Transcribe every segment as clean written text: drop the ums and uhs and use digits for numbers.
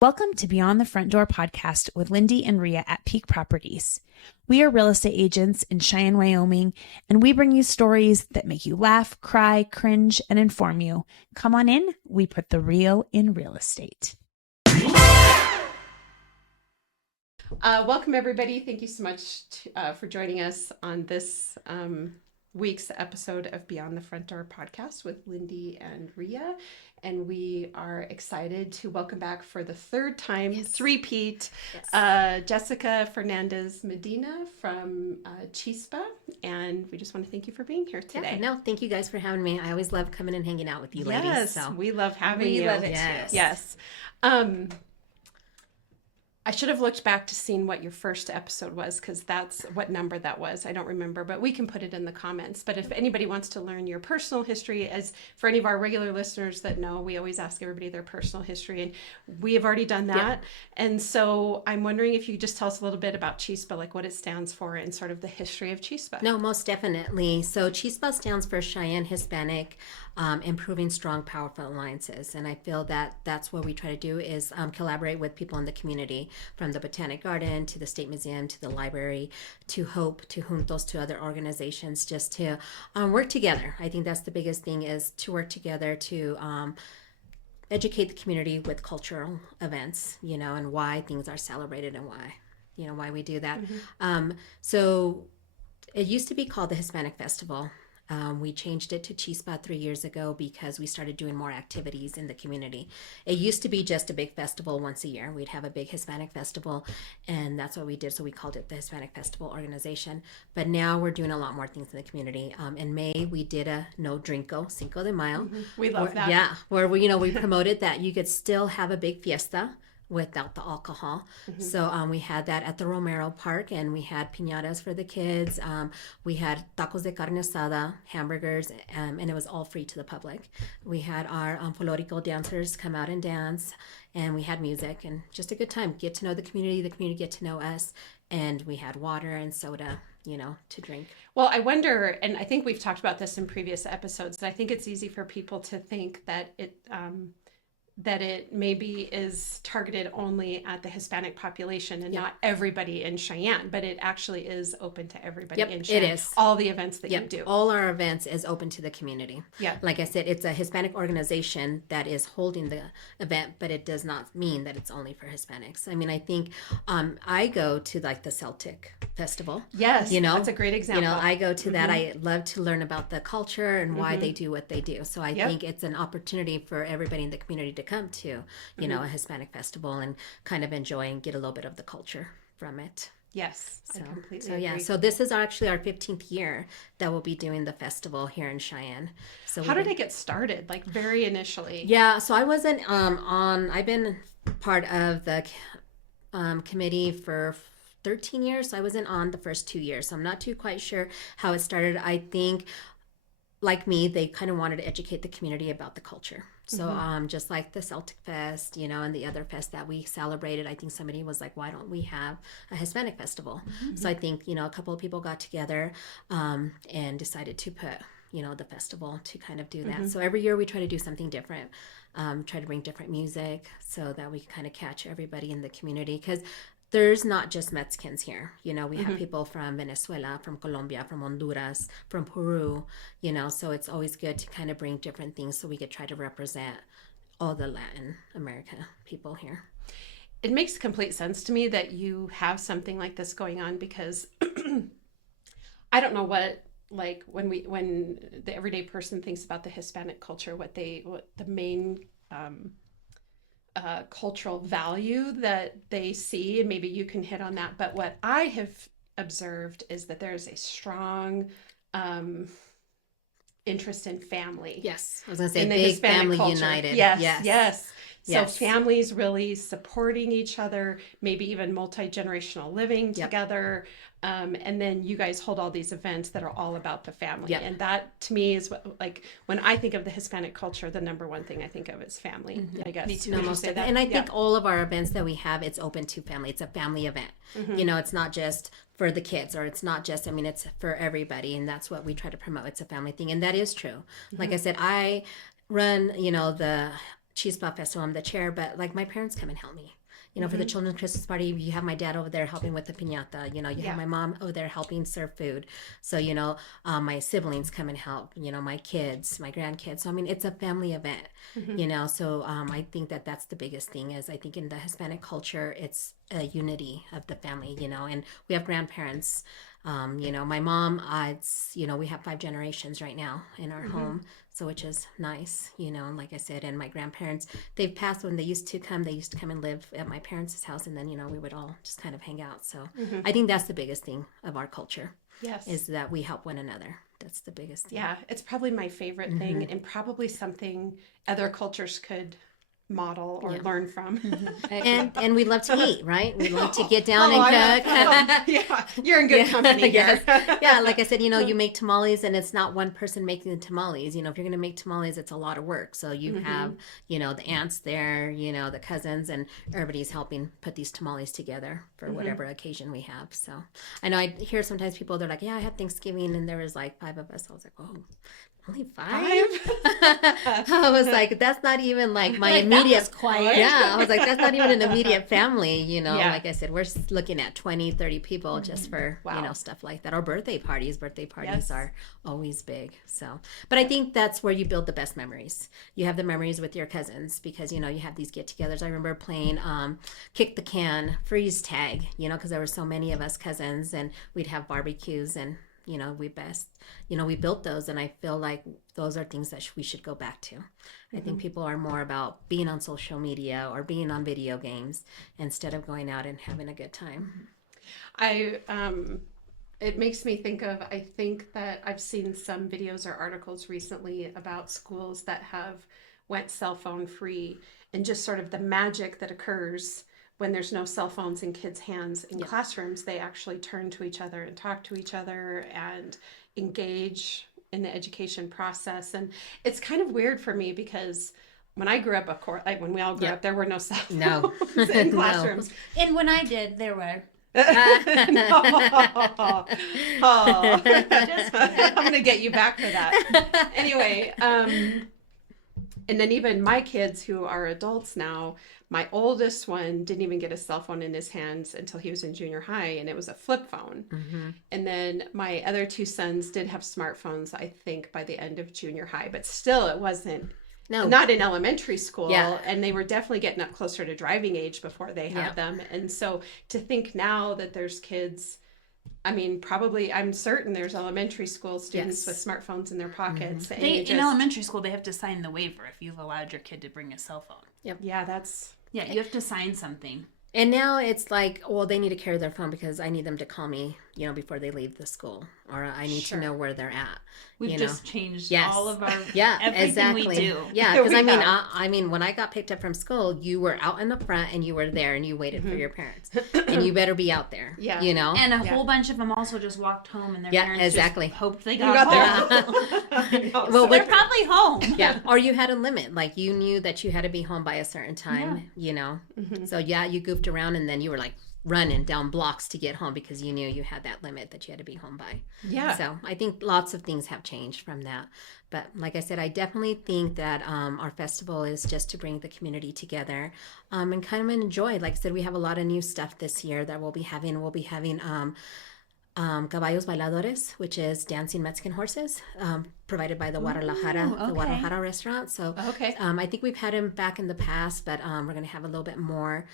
Welcome to Beyond the Front Door podcast with Lindee and Rhea at Peak Properties. We are real estate agents in Cheyenne, Wyoming, and we bring you stories that make you laugh, cry, cringe, and inform you. Come on in. We put the real in real estate. Welcome, everybody. Thank you so much for joining us on this week's episode of Beyond the Front Door podcast with Lindee and Rhea. And we are excited to welcome back for the third time, three-peat, Jessica Fernandez Medina from CHISPA. And we just want to thank you for being here today. Yeah, no, thank you guys for having me. I always love coming and hanging out with you ladies. Yes, So. we love having you. We love it too. Yes. I should have looked back to see what your first episode was, because that's what number that was. I don't remember, but we can put it in the comments. But if anybody wants to learn your personal history, as for any of our regular listeners that know, we always ask everybody their personal history, and we have already done that. Yeah. And so I'm wondering if you could just tell us a little bit about CHISPA, like what it stands for and sort of the history of CHISPA. No, most definitely. So CHISPA stands for Cheyenne, Hispanic, Improving Strong, Powerful Alliances. And I feel that that's what we try to do is collaborate with people in the community, from the Botanic Garden to the State Museum to the library to HOPE to Juntos to other organizations, just to work together. I think that's the biggest thing, is to work together to educate the community with cultural events, and why things are celebrated and why we do that. So it used to be called the Hispanic Festival. We changed it to CHISPA 3 years ago because we started doing more activities in the community. It used to be just a big festival once a year. We'd have a big Hispanic festival, and that's what we did. So we called it the Hispanic Festival Organization. But now we're doing a lot more things in the community. In May, we did a No Drinko, Cinco de Mayo. We love that. Yeah, where we promoted that you could still have a big fiesta without the alcohol. So we had that at the Romero Park, and we had piñatas for the kids. We had tacos de carne asada, hamburgers, and it was all free to the public. We had our folklorico dancers come out and dance, and we had music, and just a good time. Get to know the community get to know us, and we had water and soda, to drink. Well, I wonder, and I think we've talked about this in previous episodes, that I think it's easy for people to think that it maybe is targeted only at the Hispanic population and not everybody in Cheyenne, but it actually is open to everybody in Cheyenne. It is. All the events that you do. All our events is open to the community. Yeah. Like I said, it's a Hispanic organization that is holding the event, but it does not mean that it's only for Hispanics. I mean, I think I go to like the Celtic Festival. Yes, that's a great example. I go to that. I love to learn about the culture and why they do what they do. So I think it's an opportunity for everybody in the community to come to, a Hispanic festival and kind of enjoy and get a little bit of the culture from it. Yes, I completely agree. So this is actually our 15th year that we'll be doing the festival here in Cheyenne. So how did it get started? Like very initially? Yeah, so I wasn't I've been part of the committee for 13 years. So I wasn't on the first 2 years. So I'm not quite sure how it started. I think, like me, they kind of wanted to educate the community about the culture. So just like the Celtic Fest, and the other fest that we celebrated, I think somebody was like, why don't we have a Hispanic festival? So I think, a couple of people got together and decided to put, the festival to kind of do that. So every year we try to do something different, try to bring different music so that we can kind of catch everybody in the community. Because there's not just Mexicans here. We have people from Venezuela, from Colombia, from Honduras, from Peru, so it's always good to kind of bring different things so we could try to represent all the Latin America people here. It makes complete sense to me that you have something like this going on, because I don't know what, like when the everyday person thinks about the Hispanic culture, what the main cultural value that they see, and maybe you can hit on that. But what I have observed is that there's a strong interest in family. Yes, I was going to say in the big Hispanic family culture. united. Yes. So Yes. families really supporting each other, maybe even multi-generational living together. And then you guys hold all these events that are all about the family. Yep. And that to me is what, like, when I think of the Hispanic culture, the number one thing I think of is family, I guess. Me too. Would you Most say of that? And I think all of our events that we have, it's open to family. It's a family event. It's not just for the kids, or it's not just, it's for everybody. And that's what we try to promote. It's a family thing. And that is true. Like I said, I run, the CHISPA festival, I'm the chair, but like my parents come and help me. You know, for the children's Christmas party, you have my dad over there helping with the piñata. You know, you have my mom over there helping serve food. So, you know, my siblings come and help, you know, my kids, my grandkids. So, I mean, it's a family event, you know. So I think that that's the biggest thing is I think in the Hispanic culture, it's a unity of the family, you know, and we have grandparents. You know, my mom, it's, you know, we have 5 generations right now in our home. So, which is nice, you know, and like I said, and my grandparents, they've passed when they used to come and live at my parents' house. And then, you know, we would all just kind of hang out. So I think that's the biggest thing of our culture. Yes. Is that we help one another. That's the biggest thing. Yeah, it's probably my favorite thing and probably something other cultures could model or learn from. And we love to eat, right? We love to get down and cook. Yeah, you're in good company here. Yeah, like I said, you know, you make tamales and it's not one person making the tamales. You know, if you're going to make tamales, it's a lot of work. So you have, you know, the aunts there, you know, the cousins, and everybody's helping put these tamales together for whatever occasion we have. So I know I hear sometimes people, they're like, yeah, I had Thanksgiving and there was like 5 of us. I was like, oh, only 5? I was like, that's not even like my immediate quiet. Yeah, I was like, that's not even an immediate family, you know. Like I said, we're looking at 20, 30 people just for you know, stuff like that. Or birthday parties are always big. So, but I think that's where you build the best memories. You have the memories with your cousins because, you know, you have these get-togethers. I remember playing kick the can, freeze tag, you know, because there were so many of us cousins, and we'd have barbecues, and you know, we built those, and I feel like those are things that we should go back to. I think people are more about being on social media or being on video games instead of going out and having a good time. It makes me think of, I think that I've seen some videos or articles recently about schools that have went cell phone free, and just sort of the magic that occurs when there's no cell phones in kids' hands in classrooms. They actually turn to each other and talk to each other and engage in the education process. And it's kind of weird for me because when I grew up, of course, like when we all grew up, there were no cell phones in classrooms. And when I did, there were. I'm going to get you back for that. Anyway, and then even my kids who are adults now, my oldest one didn't even get a cell phone in his hands until he was in junior high, and it was a flip phone. And then my other 2 sons did have smartphones, I think, by the end of junior high, but still it wasn't, not in elementary school. And they were definitely getting up closer to driving age before they had them. And so to think now that there's kids, I mean, probably, I'm certain there's elementary school students with smartphones in their pockets. And in elementary school, they have to sign the waiver if you've allowed your kid to bring a cell phone. Yeah, that's... Yeah, you have to sign something. And now it's like, well, they need to carry their phone because I need them to call me, you know, before they leave the school, or I need to know where they're at. We've just changed all of our everything we do. Yeah, because I mean, when I got picked up from school, you were out in the front and you were there and you waited for your parents, and you better be out there. You know, and a whole bunch of them also just walked home, and their parents just hoped they got home. Well, they're probably home. Or you had a limit, like you knew that you had to be home by a certain time. You know, so you goofed around, and then you were like running down blocks to get home because you knew you had that limit that you had to be home by. So I think lots of things have changed from that. But like I said, I definitely think that our festival is just to bring the community together and kind of enjoy. Like I said, we have a lot of new stuff this year that we'll be having. We'll be having caballos bailadores, which is dancing Mexican horses, provided by the Guadalajara restaurant. So I think we've had them back in the past, but we're going to have a little bit more.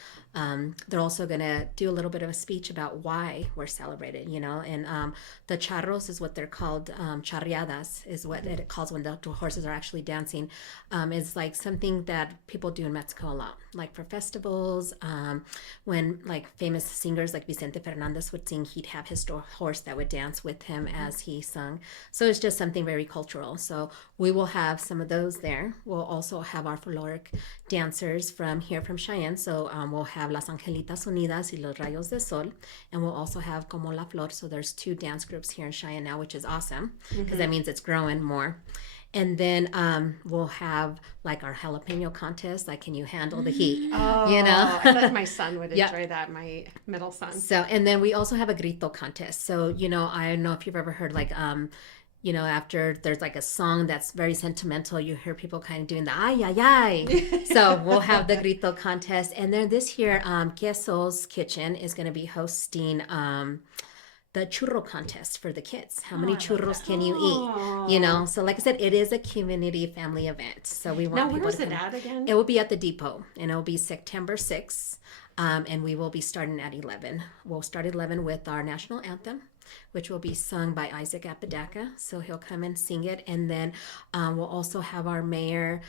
They're also going to do a little bit of a speech about why we're celebrated, you know, and the charros is what they're called. Charreadas is what it calls when the horses are actually dancing. It's like something that people do in Mexico a lot, like for festivals, when like famous singers like Vicente Fernandez would sing, he'd have his horse that would dance with him as he sung. So it's just something very cultural. So we will have some of those there. We'll also have our folkloric dancers from Cheyenne. So we'll have Las Angelitas Unidas y Los Rayos de Sol, and we'll also have Como la Flor. So there's 2 dance groups here in Cheyenne now, which is awesome because that means it's growing more. And then we'll have like our jalapeno contest, like can you handle the heat? You know, I thought my son would enjoy that, my middle son. So, and then we also have a grito contest. So, you know, I don't know if you've ever heard like after there's like a song that's very sentimental, you hear people kind of doing the ay, ay, ay. So we'll have the grito contest. And then this year, Queso's Kitchen is going to be hosting the churro contest for the kids. How many churros can you eat? So like I said, it is a community family event. So we want people to Now, where is it at again? It will be at the depot, and it will be September 6th. And we will be starting at 11. We'll start at 11 with our national anthem, which will be sung by Isaac Apodaca. So he'll come and sing it. And then we'll also have our mayor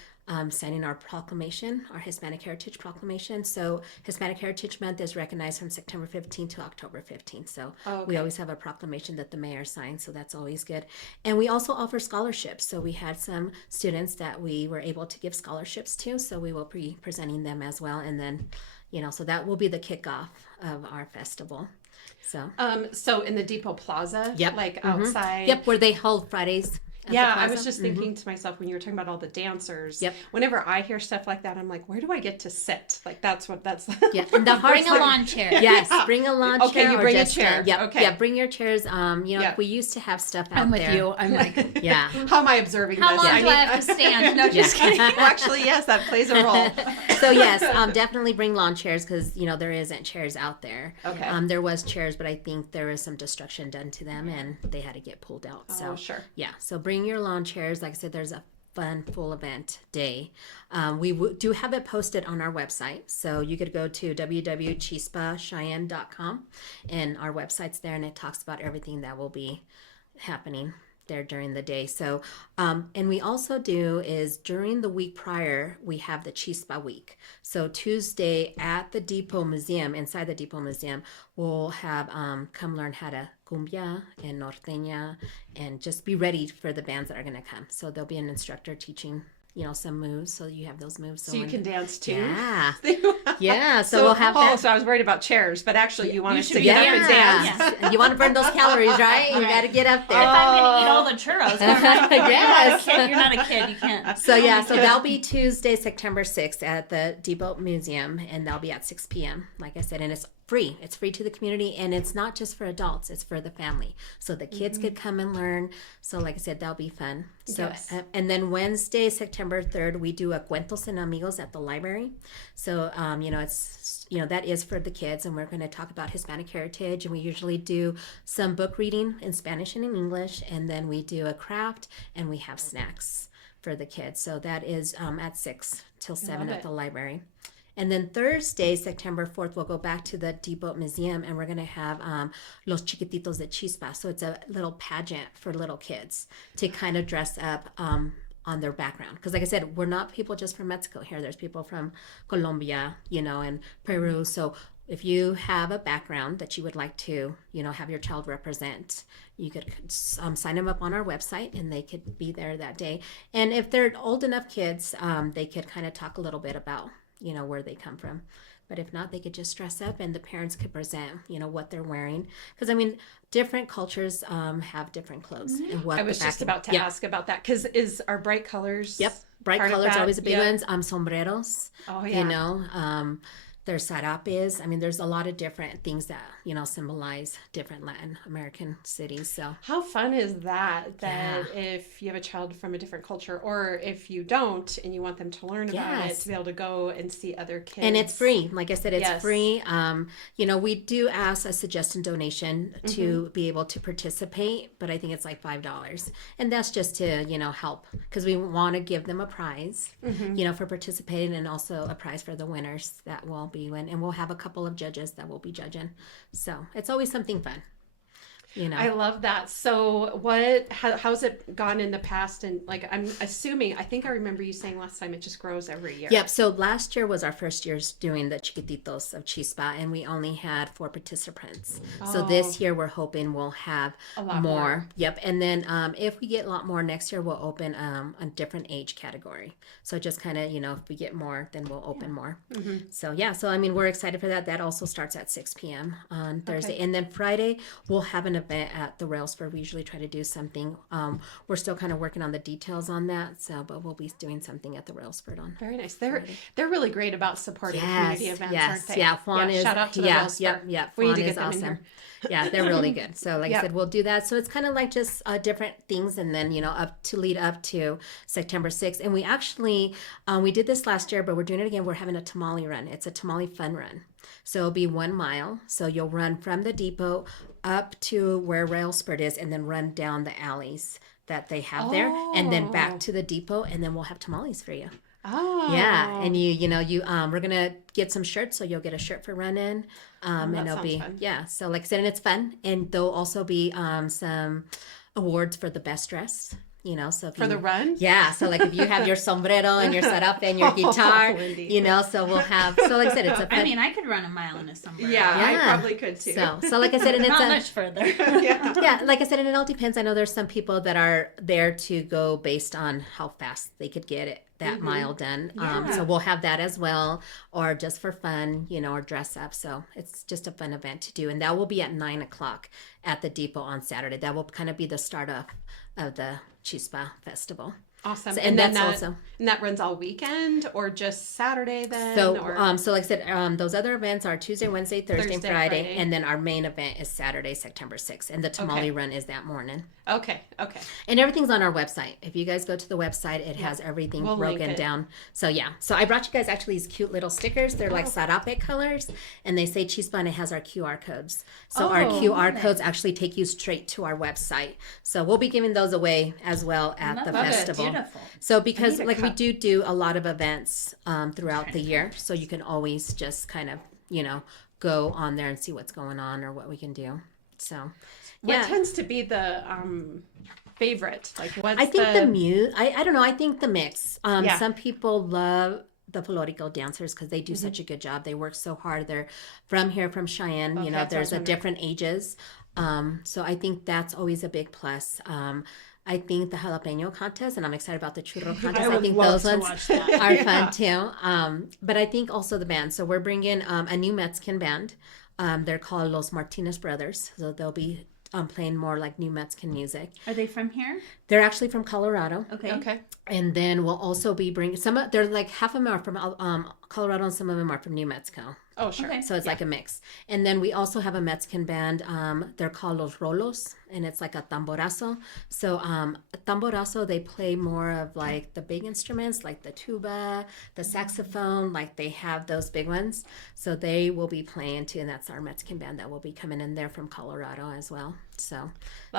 signing our proclamation, our Hispanic Heritage Proclamation. So Hispanic Heritage Month is recognized from September 15th to October 15th. So we always have a proclamation that the mayor signs. So that's always good. And we also offer scholarships. So we had some students that we were able to give scholarships to. So we will be presenting them as well. And then so that will be the kickoff of our festival. So in the Depot Plaza, like outside. Yep, where they hold Fridays. Yeah, I was just thinking to myself when you were talking about all the dancers. Yep. Whenever I hear stuff like that, I'm like, where do I get to sit? Like that's. Yeah, and bring a lawn chair. Yes, bring a lawn chair. Okay, you bring a chair. Yeah, bring your chairs. We used to have stuff out there. I'm with you. I'm like, yeah. How am I observing How this? long do I have to stand? No, just kidding. Well, actually, yes, that plays a role. So yes, definitely bring lawn chairs because there isn't chairs out there. Okay. There was chairs, but I think there was some destruction done to them, and they had to get pulled out. So sure. Yeah, so bring your lawn chairs. Like I said, there's a fun full event day. We do have it posted on our website, so you could go to www.chispacheyenne.com, and our website's there, and it talks about everything that will be happening there during the day. So and we also do is during the week prior we have the CHISPA week. So Tuesday at the Depot Museum, inside the Depot Museum, we'll have come learn how to cumbia and norteña, and just be ready for the bands that are going to come. So there'll be an instructor teaching some moves, so you have those moves. So you can dance too. Yeah. Yeah. So we'll have that. So I was worried about chairs, but actually you want us to be get up and dance. Yes. You want to burn those calories, right? You got to get up there. If I'm going to eat all the churros, Yes. You're not a kid. You can't. So that'll be Tuesday, September 6th at the Depot Museum, and that'll be at 6 p.m. Like I said, and it's free. It's free to the community, and it's not just for adults, it's for the family. So the kids could come and learn. So like I said, that'll be fun. So Yes. And then Wednesday, September 3rd, we do a Cuentos en Amigos at the library. So it's that is for the kids, and we're going to talk about Hispanic heritage, and we usually do some book reading in Spanish and in English, and then we do a craft, and we have snacks for the kids. So that is at 6 till 7 at the library. And then Thursday, September 4th, we'll go back to the Depot Museum, and we're going to have Los Chiquititos de Chispa. So it's a little pageant for little kids to kind of dress up on their background. Because like I said, we're not people just from Mexico here. There's people from Colombia, and Peru. So if you have a background that you would like to, have your child represent, you could sign them up on our website, and they could be there that day. And if they're old enough kids, they could kind of talk a little bit about where they come from. But if not, they could just dress up, and the parents could present, what they're wearing. Because different cultures have different clothes. And what I was just about to ask about that, because are bright colors? Yep, bright colors always a big ones. Sombreros. Oh yeah. There's sarapes. There's a lot of different things that symbolize different Latin American cities. So how fun is that if you have a child from a different culture, or if you don't and you want them to learn about it, to be able to go and see other kids. And it's free. Like I said, it's free. We do ask a suggested donation to be able to participate, but I think it's like $5. And that's just to, help, because we want to give them a prize, for participating, and also a prize for the winners that will be win. And we'll have a couple of judges that will be judging. So it's always something fun. I love that. So how's it gone in the past? And I'm assuming, I think I remember you saying last time, it just grows every year. Yep. So last year was our first year doing the Chiquititos of Chispa, and we only had 4 participants. So this year we're hoping we'll have a lot more. Yep. And then if we get a lot more next year, we'll open a different age category. So just kind of, if we get more, then we'll open more. So we're excited for that. That also starts at 6 p.m. on Thursday. Okay. And then Friday we'll have an event event at the Railsford. We usually try to do something. We're still kind of working on the details on that. But we'll be doing something at the Railsford on. Very nice. They're really great about supporting community events, aren't they? Yeah, Juan is. Shout out to the Railsford. Yeah. We need Juan to is get them in awesome. here. Yeah, they're really good. So like I Yep. said, we'll do that. So it's kind of like just different things, and then lead up to September 6th. And we actually we did this last year, but we're doing it again. We're having a tamale run. It's a tamale fun run. So it'll be 1 mile. So you'll run from the depot up to where Railsford is, and then run down the alleys that they have there, and then back to the depot, and then we'll have tamales for you. Oh. Yeah, and we're gonna get some shirts, so you'll get a shirt for running, and it'll be fun. So like I said, and it's fun, and there'll also be some awards for the best dress. So For the run? Yeah, so like if you have your sombrero and your setup and your guitar, Lindee. so we'll have. So like I said, it's a fun. I mean, I could run a mile in a sombrero. Yeah, I Yeah. probably could too. So like I said, and it's Not much further. yeah, like I said, and it all depends. I know there's some people that are there to go based on how fast they could get it that mile done. So we'll have that as well, or just for fun, or dress up. So it's just a fun event to do, and that will be at 9:00 at the depot on Saturday. That will kind of be the start of the CHISPA festival. Awesome. So, and that's then also. And that runs all weekend or just Saturday then? So, or... so like I said, those other events are Tuesday, Wednesday, Thursday, and Friday, Friday. and then our main event is Saturday, September 6th, and the tamale run is that morning. Okay. And everything's on our website. If you guys go to the website, it has everything broken down. So yeah. So I brought you guys actually these cute little stickers. They're like sarape colors, and they say CHISPA, and it has our QR codes. So our QR codes actually take you straight to our website. So we'll be giving those away as well at the festival. Beautiful. So because like we do a lot of events throughout the year, so you can always just kind of go on there and see what's going on or what we can do. So What tends to be the favorite? Like what's I think I don't know. I think the mix. Some people love the folklorico dancers because they do such a good job. They work so hard. They're from here, from Cheyenne. There's different ages. So I think that's always a big plus. I think the jalapeno contest, and I'm excited about the churro contest. I think those ones are fun too. But I think also the band. So we're bringing a new Mexican band. They're called Los Martinez Brothers. So they'll be playing more like new Mexican music. Are they from here? They're actually from Colorado. Okay. And then we'll also be bringing they're like half of them are from Colorado and some of them are from New Mexico. Oh, sure. Okay. So it's like a mix. And then we also have a Mexican band. They're called Los Rolos, and it's like a tamborazo. So tamborazo, they play more of like the big instruments, like the tuba, the saxophone, like they have those big ones. So they will be playing too, and that's our Mexican band that will be coming in there from Colorado as well. So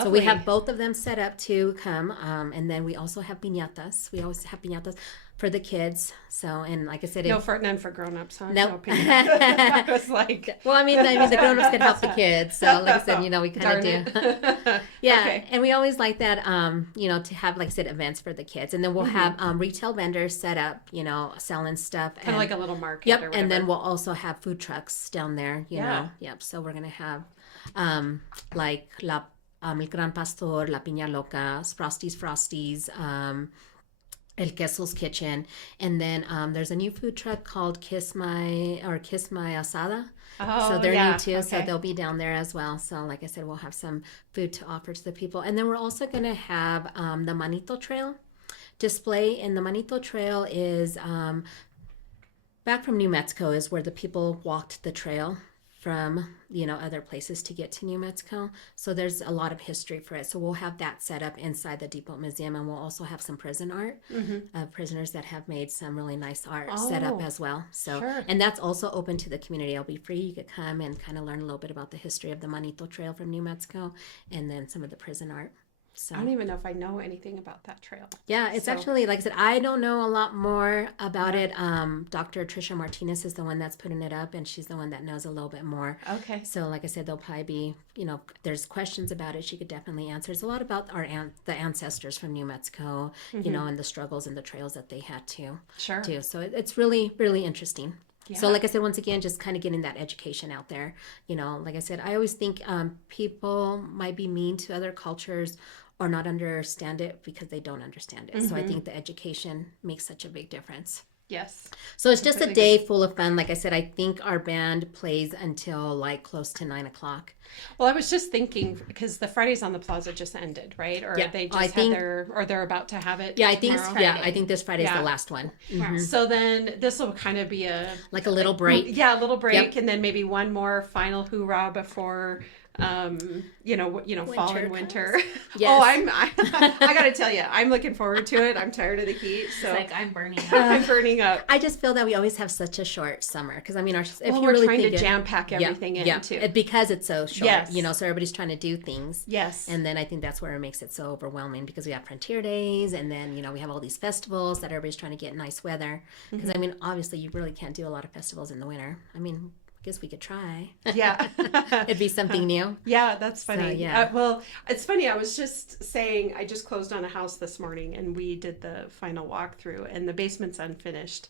we have both of them set up to come. And then we also have piñatas. We always have piñatas for the kids. So, and like I said, none for grown-ups, huh? Nope. I was like, well, I mean, the grown-ups can help the kids. So, like I said, we kind of do. Yeah, Okay. and we always like that, to have, like I said, events for the kids, and then we'll have retail vendors set up, selling stuff, kind of like a little market. Yep, or and then whatever. we'll also have food trucks down there. You know, yep. So we're gonna have, like El Gran Pastor, La Piña Loca, Frosties. El Queso's Kitchen, and then there's a new food truck called Kiss My Asada. Oh, so they're new too, okay. so they'll be down there as well. So like I said, we'll have some food to offer to the people, and then we're also going to have the Manito Trail display, and the Manito Trail is back from New Mexico, is where the people walked the trail from other places to get to New Mexico. So there's a lot of history for it. So we'll have that set up inside the Depot Museum, and we'll also have some prison art of prisoners that have made some really nice art set up as well. So and that's also open to the community. It'll be free. You could come and kind of learn a little bit about the history of the Manito Trail from New Mexico, and then some of the prison art. So I don't even know if I know anything about that trail. Yeah, it's actually, like I said, I don't know a lot more about it. Dr. Tricia Martinez is the one that's putting it up, and she's the one that knows a little bit more. Okay. So like I said, there'll probably be, there's questions about it. She could definitely answer. It's a lot about the ancestors from New Mexico, and the struggles and the trails that they had to do. So it's really, really interesting. Yeah. So like I said, once again, just kind of getting that education out there. Like I said, I always think people might be mean to other cultures or not understand it because they don't understand it. So I think the education makes such a big difference. Yes. So it's just a Completely day full of fun. Like I said, I think our band plays until like close to 9 o'clock. Well, I was just thinking because the Fridays on the Plaza just ended, right? Or Yeah, they I just think- had their, or they're about to have it. Yeah, I think tomorrow. I think this Friday is Yeah. the last one. Wow. So then this will kind of be Like a little break. Yeah, a little break, Yep. and then maybe one more final hoorah before, fall and winter. Yes. Oh, I got to tell you, I'm looking forward to it. I'm tired of the heat, so It's like I'm burning up. I'm burning up. I just feel that we always have such a short summer because I mean, if Well, you we're really trying think to jam pack everything in too. because it's so short. Yes. So everybody's trying to do things. Yes. And then I think that's where it makes it so overwhelming because we have Frontier Days and then, we have all these festivals that everybody's trying to get nice weather. Because, I mean, obviously you really can't do a lot of festivals in the winter. I mean, I guess we could try. Yeah. It'd be something new. Yeah, that's funny. So, yeah. Well, it's funny. I was just saying, I just closed on a house this morning and we did the final walkthrough and the basement's unfinished.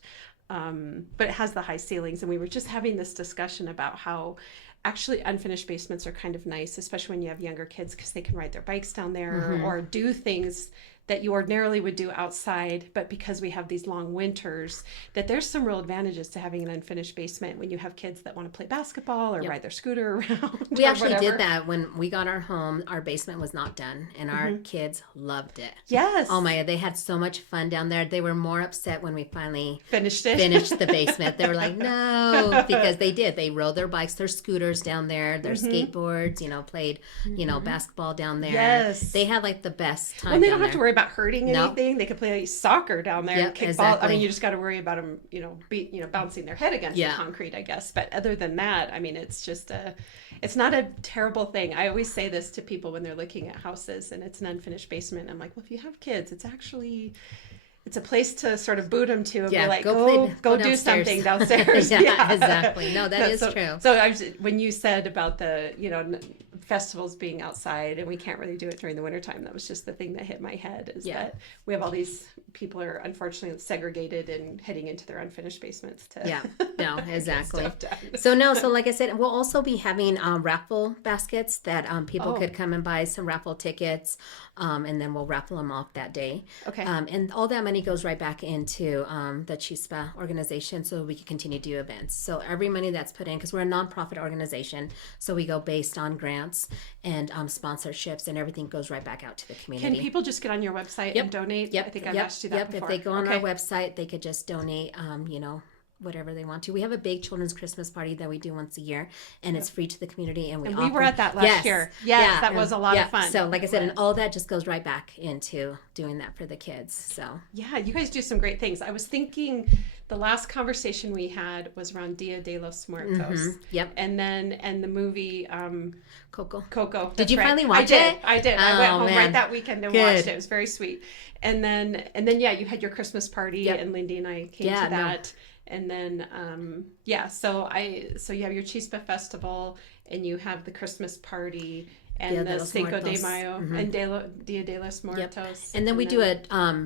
But it has the high ceilings. And we were just having this discussion about how actually unfinished basements are kind of nice, especially when you have younger kids because they can ride their bikes down there or do things that you ordinarily would do outside, but because we have these long winters, that there's some real advantages to having an unfinished basement when you have kids that want to play basketball or ride their scooter around. We actually whatever. did that when we got our home. Our basement was not done, and our kids loved it. Yes. Oh my! They had so much fun down there. They were more upset when we finally Finished it. finished the basement. They were like, no, because they did. They rode their bikes, their scooters down there, their skateboards. Played basketball down there. Yes. They had like the best time. Well, they down don't have to there. worry about hurting No. anything. They could play soccer down there, Yep, and kick ball. exactly. I mean, you just got to worry about them, bouncing their head against the concrete, I guess. But other than that, I mean, it's just it's not a terrible thing. I always say this to people when they're looking at houses and it's an unfinished basement. I'm like, well, if you have kids, it's a place to sort of boot them to and be like, go do downstairs. something downstairs. Yeah, exactly. No, that is true. So when you said about the, festivals being outside and we can't really do it during the wintertime, that was just the thing that hit my head is that we have all these people are unfortunately segregated and heading into their unfinished basements to no, exactly. get stuff done. So like I said, we'll also be having raffle baskets that people could come and buy some raffle tickets, and then we'll raffle them off that day. Okay. And all that money goes right back into the CHISPA organization so we can continue to do events. So every money that's put in, because we're a nonprofit organization, so we go based on grants and sponsorships, and everything goes right back out to the community. Can people just get on your website and donate? I think I've asked you that before. If they go on our website, they could just donate, whatever they want to. We have a big children's Christmas party that we do once a year, and it's free to the community. And we were at that last year. Yes, that was a lot of fun. So like I said, and all that just goes right back into doing that for the kids. So yeah, you guys do some great things. I was thinking the last conversation we had was around Dia de los Muertos. Yep. And the movie Coco. Did you finally watch it? I did. I went home right that weekend and watched it. It was very sweet. And then you had your Christmas party and Lindee and I came to that. And then so you have your CHISPA festival and you have the Christmas party and the Cinco de Mayo and Dia de los Muertos. And then we do a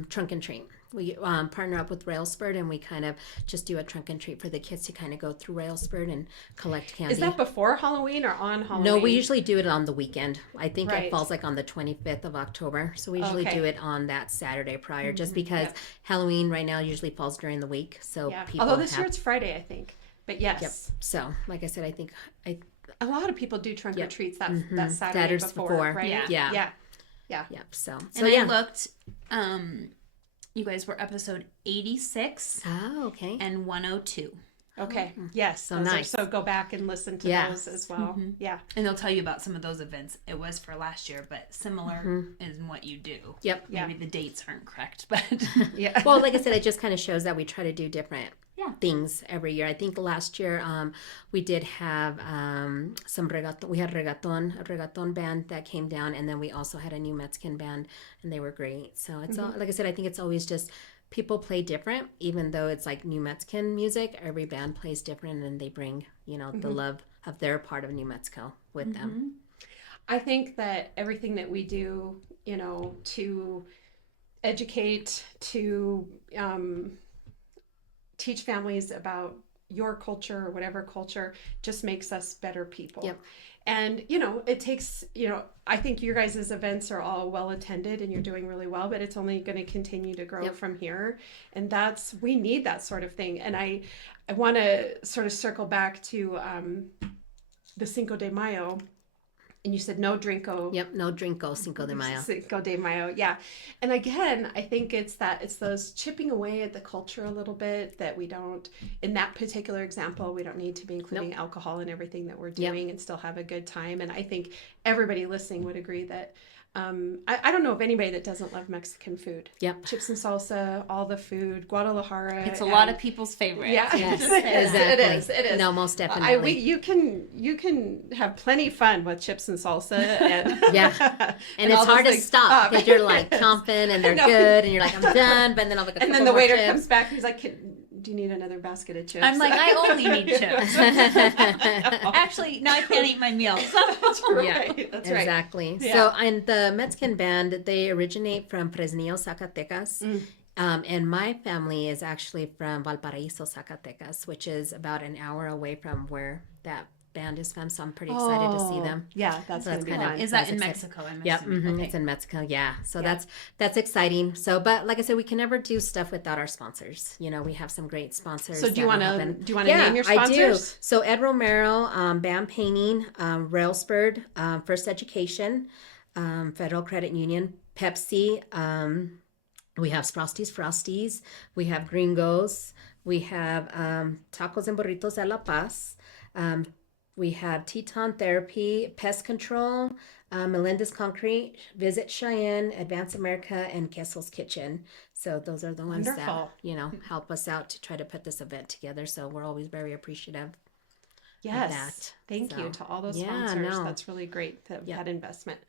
trunk and treat. We partner up with Railspur and we kind of just do a trunk and treat for the kids to kind of go through Railspur and collect candy. Is that before Halloween or on Halloween? No, we usually do it on the weekend. I think it falls like on the 25th of October. So we usually do it on that Saturday prior just because Halloween right now usually falls during the week. So people although this year it's Friday, I think. But yes. Yep. So like I said, I think a lot of people do trunk or treats that Saturday Saturdays before, right? Yeah. Yep. So I looked. You guys were episode 86. Oh, okay. And 102. Okay. Yes. So nice. So go back and listen to those as well. Yeah. And they'll tell you about some of those events. It was for last year, but similar in what you do. Yep. Maybe the dates aren't correct, but yeah. Well, like I said, it just kind of shows that we try to do different things every year. I think last year we did have some reggaeton. We had a reggaeton band that came down, and then we also had a new Mexican band, and they were great. So it's all, like I said, I think it's always just people play different, even though it's like New Mexican music. Every band plays different, and they bring the love of their part of New Mexico with them. I think that everything that we do, to educate, to teach families about your culture or whatever culture just makes us better people. Yep. And, you know, it takes, you know, I think your guys' events are all well attended and you're doing really well, but it's only going to continue to grow from here. And we need that sort of thing. And I want to sort of circle back to the Cinco de Mayo. And you said no drinko. Yep, no drinko Cinco de Mayo. Cinco de Mayo, yeah. And again, I think it's those chipping away at the culture a little bit that we don't, in that particular example, we don't need to be including alcohol in everything that we're doing and still have a good time. And I think everybody listening would agree that I don't know of anybody that doesn't love Mexican food. Yep. Chips and salsa, all the food, Guadalajara. It's a lot of people's favorite. Yes, exactly. It is. No, most definitely. You can have plenty of fun with chips and salsa. And and it's hard to stop because you're like chomping and they're good and you're like, I'm done. But then I'll and then the waiter comes back and he's like, do you need another basket of chips? I'm like, I only need chips. Actually, now I can't eat my meals. That's right. That's right. Exactly. Yeah. So, and the Mexican band, they originate from Fresnillo, Zacatecas. And my family is actually from Valparaiso, Zacatecas, which is about an hour away from where that band is from. So I'm pretty excited to see them. Yeah, that's going to be fun. Is that in Mexico? Yep, it's in Mexico. Yeah, so that's exciting. So, but like I said, we can never do stuff without our sponsors. You know, we have some great sponsors. So do you want to name your sponsors? I do. So Ed Romero, BAM Painting, Railsford, First Education, Federal Credit Union, Pepsi. We have Frosties. We have Gringos. We have Tacos and Burritos de La Paz. We have Teton Therapy, Pest Control, Melinda's Concrete, Visit Cheyenne, Advance America, and Kessel's Kitchen. So those are the ones that, you know, help us out to try to put this event together. So we're always very appreciative. Yes. Of that. Thank you to all those sponsors. That's really great, that investment.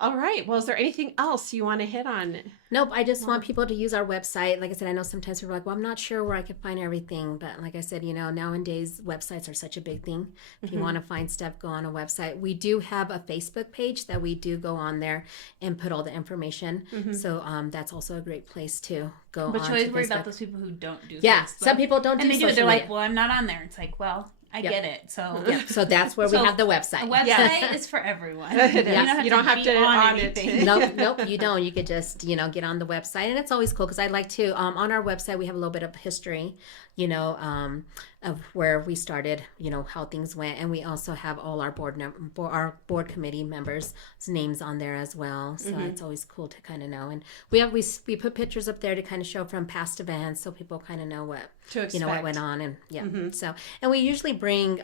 All right. Well, is there anything else you want to hit on? Nope. I just want people to use our website. Like I said, I know sometimes people are like, well, I'm not sure where I can find everything. But like I said, you know, nowadays websites are such a big thing. If you want to find stuff, go on a website. We do have a Facebook page that we do go on there and put all the information. So that's also a great place to go on. But you always worry about those people who don't do Facebook. Some people don't do and they social They're media. like, well, I'm not on there. It's like, well, I get it. So so that's where we have the website. A website is for everyone. It is. You don't have to on anything. Nope, you don't. You could just, you know, get on the website. And it's always cool because I like to, on our website, we have a little bit of history, you know, of where we started, you know, how things went. And we also have all our board committee members' names on there as well. So it's always cool to kind of know. And we put pictures up there to kind of show from past events so people kind of know what to expect. You know, what went on. And so, and we usually bring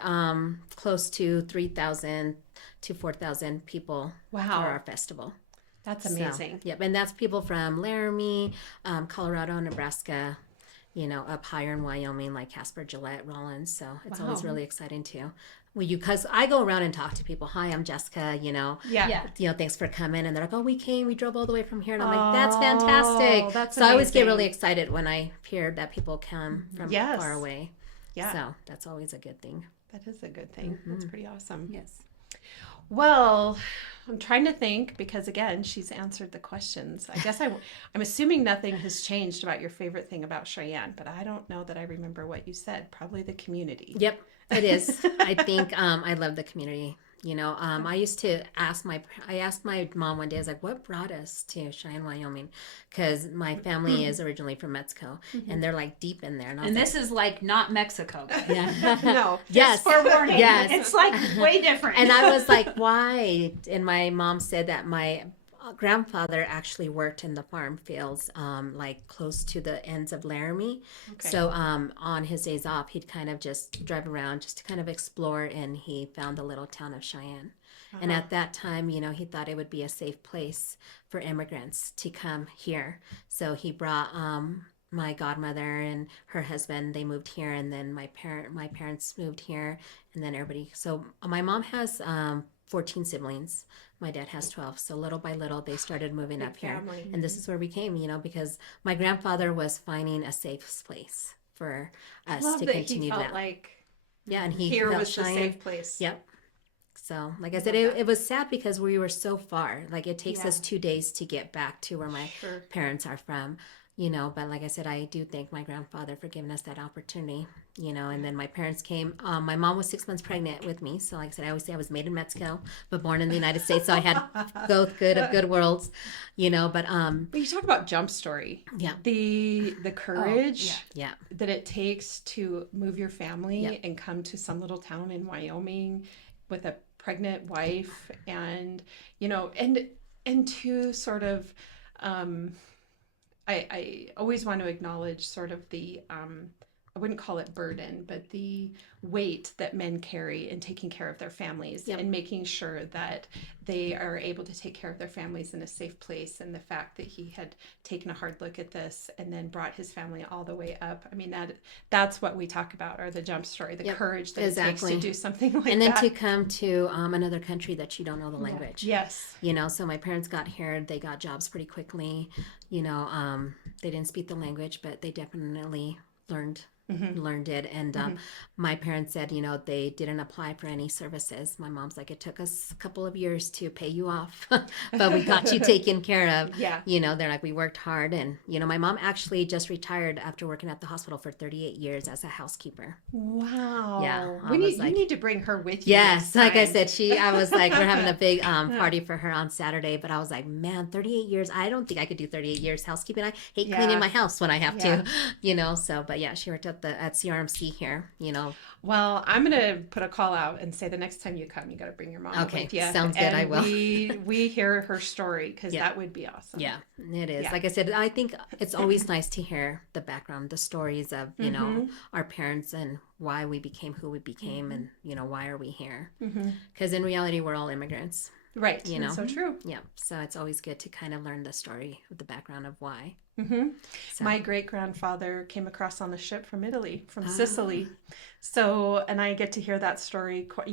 close to 3,000 to 4,000 people for our festival. That's amazing. So, and that's people from Laramie, Colorado, Nebraska, you know, up higher in Wyoming, like Casper, Gillette, Rollins. So it's always really exciting too. Because I go around and talk to people. Hi, I'm Jessica, you know. You know, thanks for coming. And they're like, oh, we drove all the way from here. And I'm like, that's fantastic. That's so I always get really excited when I hear that people come from far away. Yeah. So that's always a good thing. That is a good thing. That's pretty awesome. Yes. Well, I'm trying to think because, again, she's answered the questions. I guess I'm assuming nothing has changed about your favorite thing about Cheyenne, but I don't know that I remember what you said. Probably the community. Yep, it is. I think I love the community. You know, I used to ask my mom one day, I was like, what brought us to Cheyenne, Wyoming? Because my family is originally from Mexico, and they're like deep in there. And this is like not Mexico. Yeah. No. Yes. Just forewarning. Yes. It's like way different. And I was like, why? And my mom said that my grandfather actually worked in the farm fields, like close to the ends of Laramie. Okay. So on his days off, he'd kind of just drive around just to kind of explore, and he found the little town of Cheyenne. And at that time, you know, he thought it would be a safe place for immigrants to come here. So he brought my godmother and her husband. They moved here, and then my parents moved here, and then everybody. So my mom has 14 siblings. My dad has 12. So little by little, they started moving up here. And this is where we came, you know, because my grandfather was finding a safe place for us to continue that. He felt like and he here felt was Cheyenne. the safe place. Yep. So, like I said, it was sad because we were so far. Like, it takes us 2 days to get back to where my parents are from. But like I said, I do thank my grandfather for giving us that opportunity, and then my parents came. My mom was 6 months pregnant with me. So like I said, I always say I was made in Mexico, but born in the United States. So I had both good of good worlds, but But you talk about jump story. Yeah. The courage yeah. that it takes to move your family Yeah. and come to some little town in Wyoming with a pregnant wife, and and to sort of I always want to acknowledge sort of the I wouldn't call it burden, but the weight that men carry in taking care of their families Yep. and making sure that they are able to take care of their families in a safe place. And the fact that he had taken a hard look at this and then brought his family all the way up. I mean, that's what we talk about, or the jump story, the Yep. courage that Exactly. it takes to do something like that. And then to come to another country that you don't know the language. Yes. So my parents got here, they got jobs pretty quickly. They didn't speak the language, but they definitely learned it. And my parents said, they didn't apply for any services. My mom's like, it took us a couple of years to pay you off, but we got you taken care of. Yeah. They're like, we worked hard. And, my mom actually just retired after working at the hospital for 38 years as a housekeeper. Wow. Yeah. You need to bring her with you. Yes. Like I said, I was like, we're having a big party for her on Saturday, but I was like, man, 38 years. I don't think I could do 38 years housekeeping. I hate cleaning my house when I have to, but yeah, she worked at CRMC here, Well, I'm going to put a call out and say the next time you come, you got to bring your mom with you. Sounds good. And I will. we hear her story, because that would be awesome. Yeah, it is. Yeah. Like I said, I think it's always nice to hear the background, the stories of, our parents and why we became who we became and, why are we here? Because in reality, we're all immigrants. Right. That's so true. Yeah. So it's always good to kind of learn the story of the background of why. So. My great-grandfather came across on the ship from Italy, from Sicily. So, and I get to hear that story, quite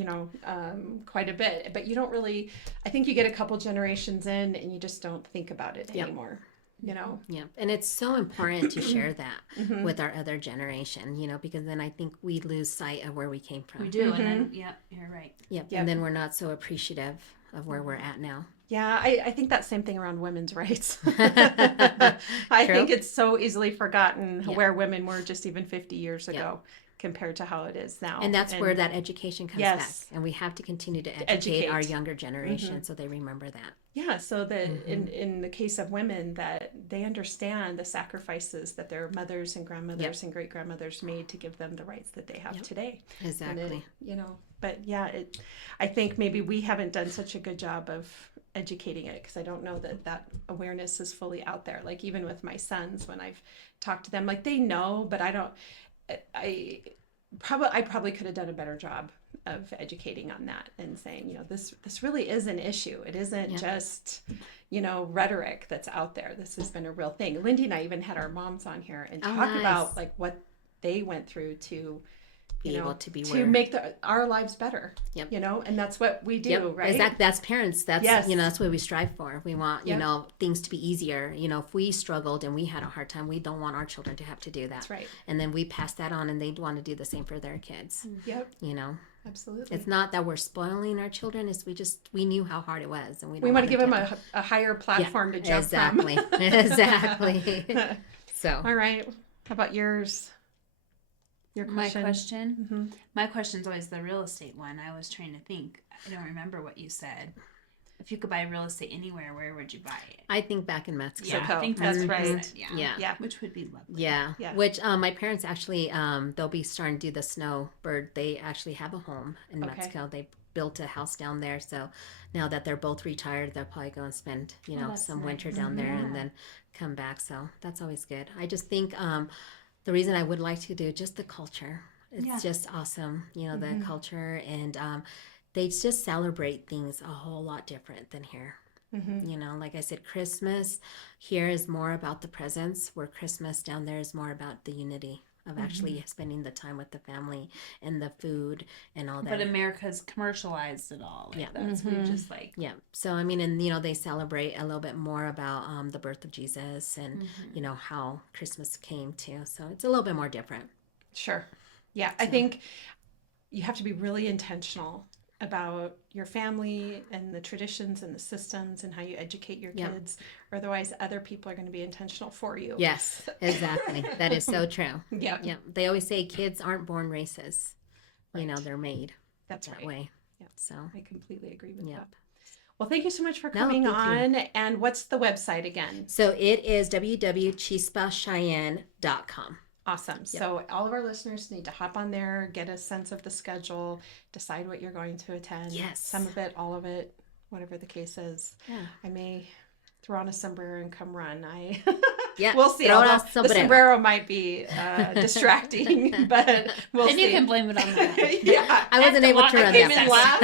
a bit. But you don't really, I think you get a couple generations in and you just don't think about it anymore. Yeah. And it's so important to share that with our other generation, because then I think we lose sight of where we came from. We do. And then, you're right. Yep. And then we're not so appreciative of where we're at now. Yeah, I think that same thing around women's rights. I think it's so easily forgotten where women were just even 50 years ago compared to how it is now. And that's where that education comes back. And we have to continue to educate our younger generation so they remember that. Yeah, so that in the case of women, that they understand the sacrifices that their mothers and grandmothers and great-grandmothers made to give them the rights that they have today. Exactly. But I think maybe we haven't done such a good job of educating it, because I don't know that awareness is fully out there. Like even with my sons, when I've talked to them, like they know, but I probably could have done a better job of educating on that and saying, this really is an issue. It isn't just, rhetoric that's out there. This has been a real thing. Lindee and I even had our moms on here and talk about like what they went through to be able to be to make our lives better. And that's what we do, right? Exactly. That's parents. That's that's what we strive for. We want things to be easier. If we struggled and we had a hard time, we don't want our children to have to do that. That's right. And then we pass that on, and they want to do the same for their kids. Yep. Absolutely. It's not that we're spoiling our children. It's we knew how hard it was, and we want to give them a higher platform to jump from. Exactly. So. All right. How about yours? Your question? My question? My question's always the real estate one. I was trying to think. I don't remember what you said. If you could buy real estate anywhere, where would you buy it? I think back in Mexico. Yeah, I think that's right. Yeah. Which would be lovely. Yeah. Which my parents actually, they'll be starting to do the snowbird. They actually have a home in Mexico. They built a house down there. So now that they're both retired, they'll probably go and spend, some winter down there and then come back. So that's always good. I just think the reason I would like to do just the culture. It's just awesome, the culture, and they just celebrate things a whole lot different than here. Like I said, Christmas here is more about the presents, where Christmas down there is more about the unity of actually spending the time with the family and the food and all that. But America's commercialized it all. That's we just like. Yeah. So, I mean, and, they celebrate a little bit more about the birth of Jesus and, how Christmas came to. So it's a little bit more different. Sure. Yeah. I think you have to be really intentional about your family and the traditions and the systems and how you educate your kids. Otherwise, other people are going to be intentional for you. Yes, exactly. That is so true. Yeah. Yeah. They always say kids aren't born racists. Right. You know, they're made That's that right. way. Yep. So, I completely agree with Yep. that. Well, thank you so much for No, coming thank you. on. And what's the website again? so it is www.chispacheyenne.com. Awesome. So all of our listeners need to hop on there, get a sense of the schedule, decide what you're going to attend. Yes. Some of it, all of it, whatever the case is. Yeah. I may throw on a sombrero and come run. Yeah. We'll see. Throw on a Although the sombrero. sombrero might be distracting, but we'll And see. you can blame it on that. Yeah. I wasn't able to I run came that in last.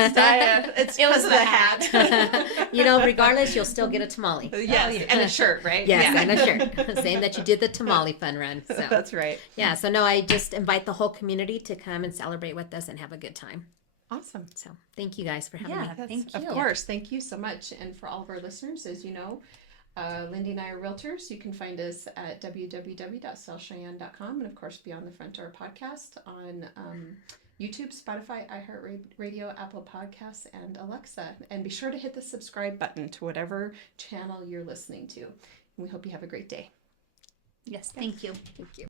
It's It was because of the the hat. You know, regardless, you'll still get a tamale. Yes, and a shirt, right? Yes, Yeah. and a shirt saying that you did the tamale fun run. So That's right. yeah, so no, I just invite the whole community to come and celebrate with us and have a good time. Awesome. So thank you guys for having me. Yeah, thank Of you. course. Thank you so much. And for all of our listeners, as you know, Lindee and I are realtors. You can find us at www.sellcheyenne.com and, of course, Beyond the Front Door podcast on YouTube, Spotify, iHeartRadio, Apple Podcasts, and Alexa. And be sure to hit the subscribe button to whatever channel you're listening to. And we hope you have a great day. Yes, thank you. Thank you.